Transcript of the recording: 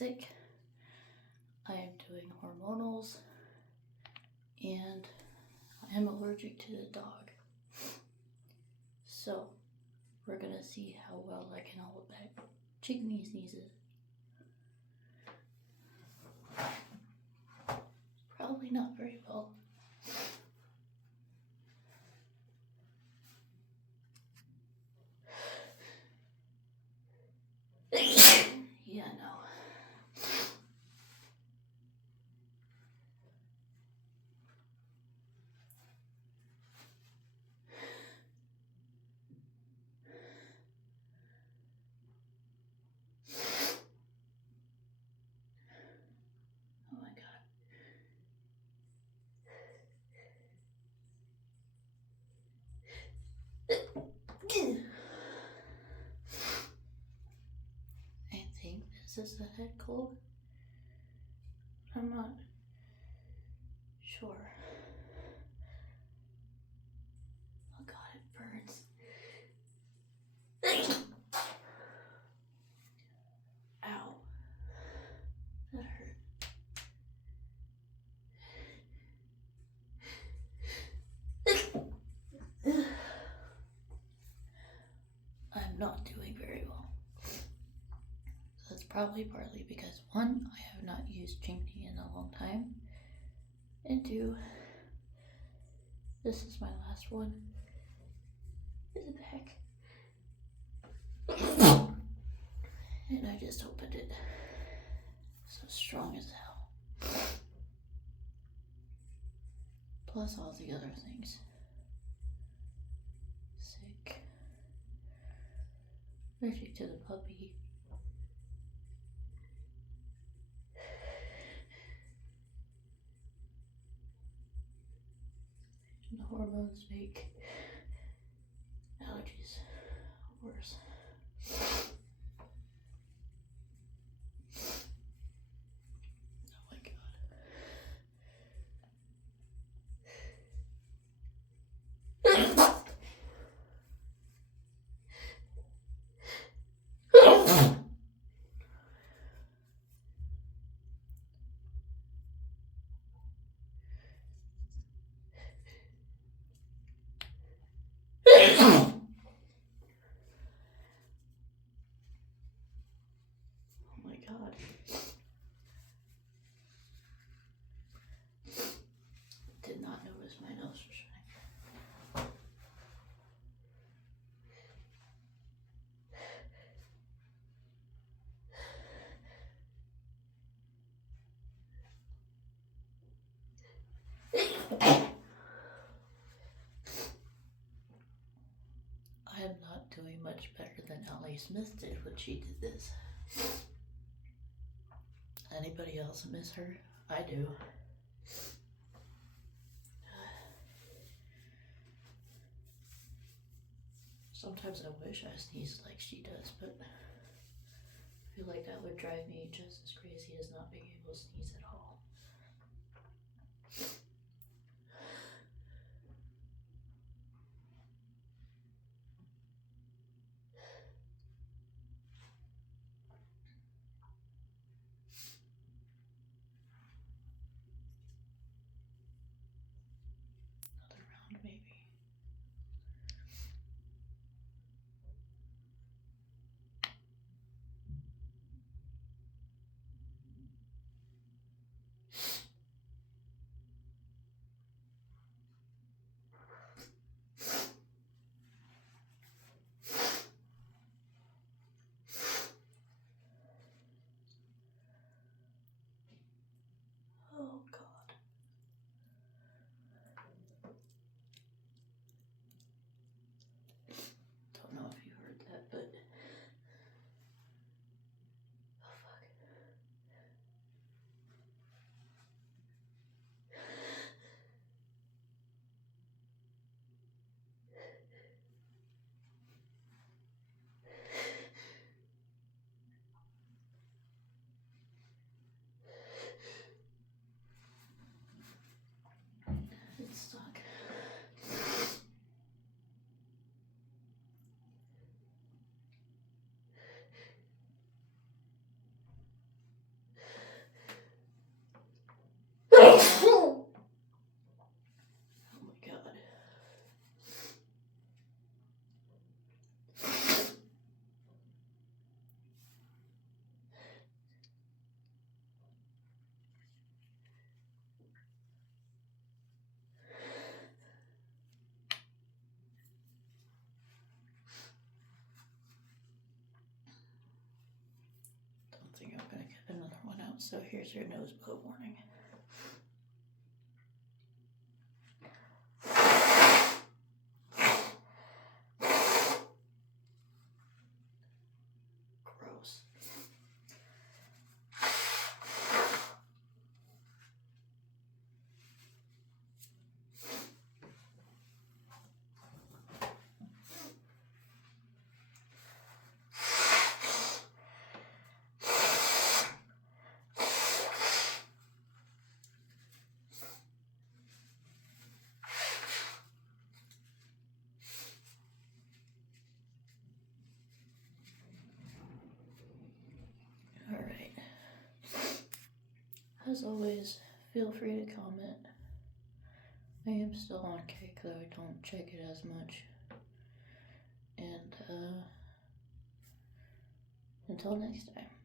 sick. I am doing hormonals, and I am allergic to the dog. So, we're gonna see how well I can hold back Chhinkni sneezes. Probably not very well. Yeah, no. Oh my god. I think this is a head cold. I'm not sure. Oh god, it burns. Ow. That hurt. I'm not doing very well. That's probably partly because 1, I have not used Chhinkni in a long time, and 2, this is my last one. In the back. And I just opened it. So strong as hell. Plus all the other things. Sick. Allergic to the puppy. And the hormones make allergies worse. Oh my god. Oh my god. Did not notice my nose was running. I am not doing much better than Ellie Smith did when she did this. Anybody else miss her? I do. Sometimes I wish I sneezed like she does, but I feel like that would drive me just as crazy as not being able to sneeze at all. Another round, maybe. So here's your nose blow warning. Gross. Alright. As always, feel free to comment. I am still on cake, though I don't check it as much. And until next time.